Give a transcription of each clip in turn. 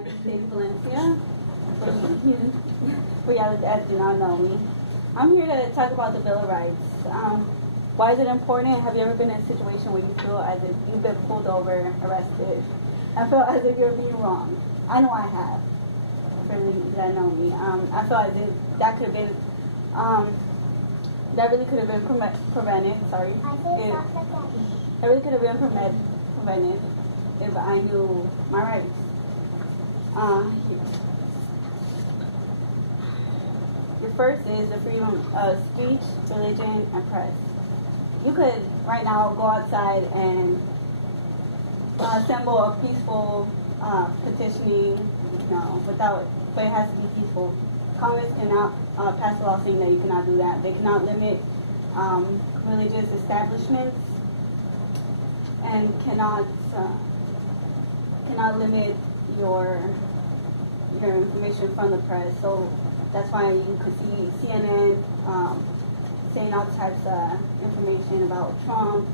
My name is David Valencia. For y'all that do not know me, I'm here to talk about the Bill of Rights. Why is it important? Have you ever been in a situation where you feel as if you've been pulled over, arrested, and feel as if you're being wrong? I know I have. For you that know me, I feel as if that could have been, that really could have been prevented. Sorry, it really could have been prevented if I knew my rights. The first is the freedom of speech, religion, and press. You could right now go outside and assemble a peaceful petitioning, but it has to be peaceful. Congress cannot pass a law saying that you cannot do that. They cannot limit religious establishments and cannot limit your information from the press. So that's why you could see CNN saying all types of information about Trump,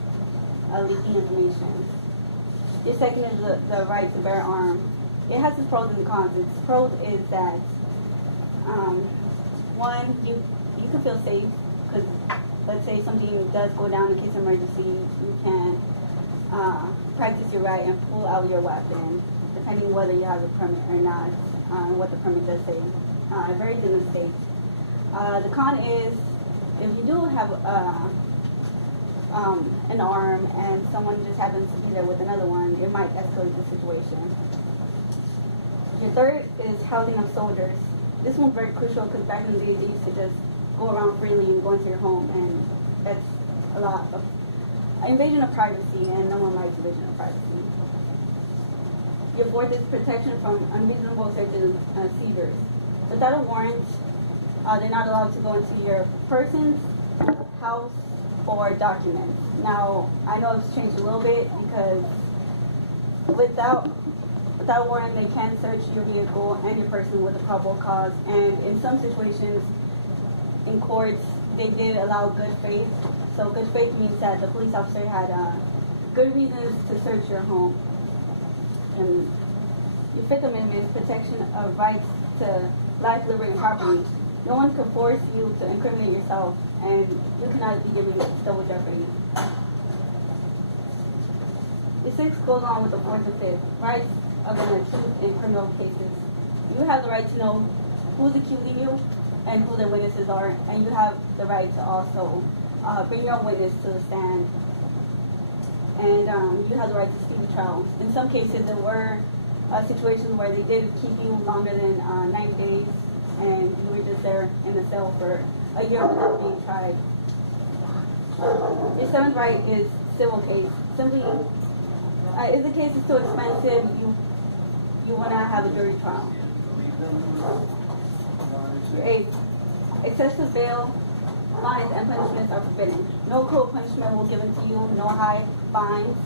leaking information. The second is the right to bear arms. It has its pros and cons. Its pros is that one, you can feel safe because let's say something does go down in case of emergency, you can practice your right and pull out your weapon, depending whether you have a permit or not, what the permit does say. It varies in the state. The con is if you do have an arm and someone just happens to be there with another one, it might escalate the situation. Your third is housing of soldiers. This one's very crucial because back in the day they used to just go around freely and go into your home, and that's a lot of invasion of privacy, and no one likes invasion of privacy. Your fourth is protection from unreasonable searches and seizures. Without a warrant, they're not allowed to go into your persons, house, or documents. Now, I know it's changed a little bit because without a warrant, they can search your vehicle and your person with a probable cause. And in some situations, in courts, they did allow good faith. So good faith means that the police officer had good reasons to search your home. And the Fifth Amendment is protection of rights to life, liberty, and property. No one can force you to incriminate yourself, and you cannot be given double jeopardy. The sixth goes on with the fourth and fifth. Rights of an accused in criminal cases. You have the right to know who's accusing you and who the witnesses are, and you have the right to also bring your own witness to the stand. And you have the right to speak the trial. In some cases, there were situations where they did keep you longer than 90 days, and you were just there in the cell for a year without being tried. Your seventh right is civil case. Simply, if the case is too expensive, you want to have a jury trial. Your eighth, excessive bail, fines, and punishments are forbidden. No cruel punishment will be given to you. No high fines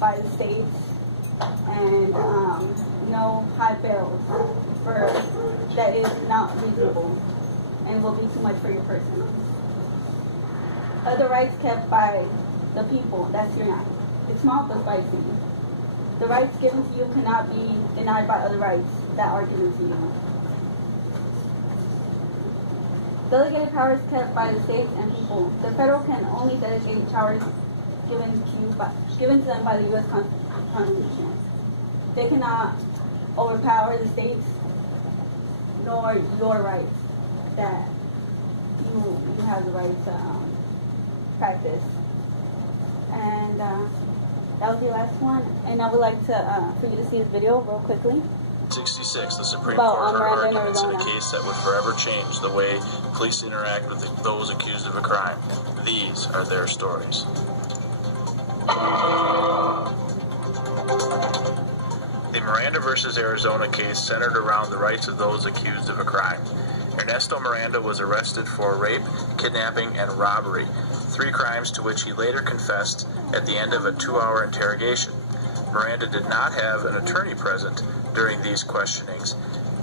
by the states, and no high bails that is not reasonable and will be too much for your person. Other rights kept by the people, that's your right. It's small but spicy. The rights given to you cannot be denied by other rights that are given to you. Delegated powers kept by the states and people. The federal can only delegate powers given to them by the U.S. Constitution. They cannot overpower the states nor your rights that you have the right to practice. And that was the last one. And I would like to for you to see this video real quickly. 1966, the Supreme Court heard arguments in a case that would forever change the way police interact with those accused of a crime. These are their stories. The Miranda versus Arizona case centered around the rights of those accused of a crime. Ernesto Miranda was arrested for rape, kidnapping, and robbery, 3 crimes to which he later confessed at the end of a 2-hour interrogation. Miranda did not have an attorney present during these questionings,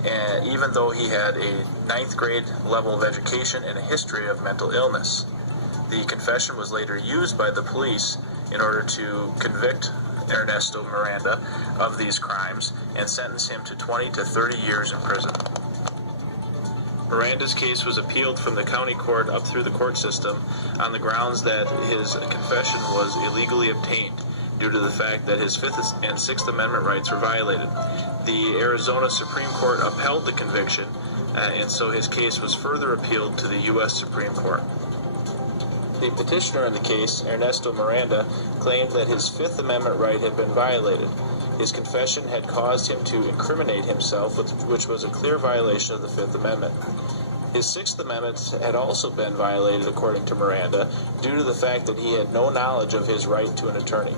and even though he had a 9th grade level of education and a history of mental illness. The confession was later used by the police in order to convict Ernesto Miranda of these crimes and sentence him to 20 to 30 years in prison. Miranda's case was appealed from the county court up through the court system on the grounds that his confession was illegally obtained due to the fact that his Fifth and Sixth Amendment rights were violated. The Arizona Supreme Court upheld the conviction, and so his case was further appealed to the U.S. Supreme Court. The petitioner in the case, Ernesto Miranda, claimed that his Fifth Amendment right had been violated. His confession had caused him to incriminate himself, which was a clear violation of the Fifth Amendment. His Sixth Amendment had also been violated, according to Miranda, due to the fact that he had no knowledge of his right to an attorney.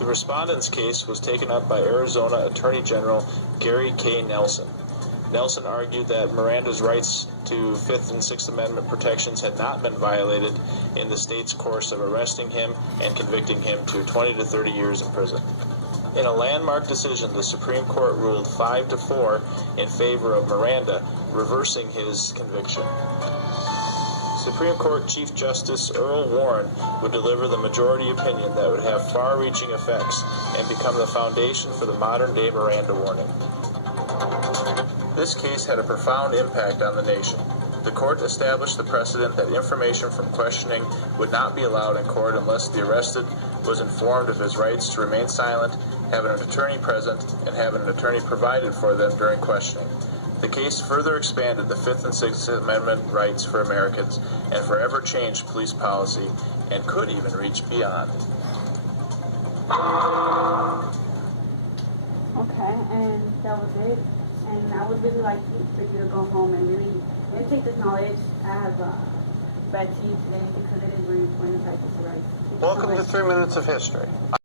The respondent's case was taken up by Arizona Attorney General Gary K. Nelson. Nelson argued that Miranda's rights to Fifth and Sixth Amendment protections had not been violated in the state's course of arresting him and convicting him to 20 to 30 years in prison. In a landmark decision, the Supreme Court ruled 5-4 in favor of Miranda, reversing his conviction. Supreme Court Chief Justice Earl Warren would deliver the majority opinion that would have far-reaching effects and become the foundation for the modern-day Miranda warning. This case had a profound impact on the nation. The court established the precedent that information from questioning would not be allowed in court unless the arrested was informed of his rights to remain silent, having an attorney present, and having an attorney provided for them during questioning. The case further expanded the Fifth and Sixth Amendment rights for Americans and forever changed police policy and could even reach beyond. Okay, and that was it. And I would really like for you to go home and really take this knowledge. I have bad to you today because it is really important to practice the rights. Welcome to 3 Minutes of History.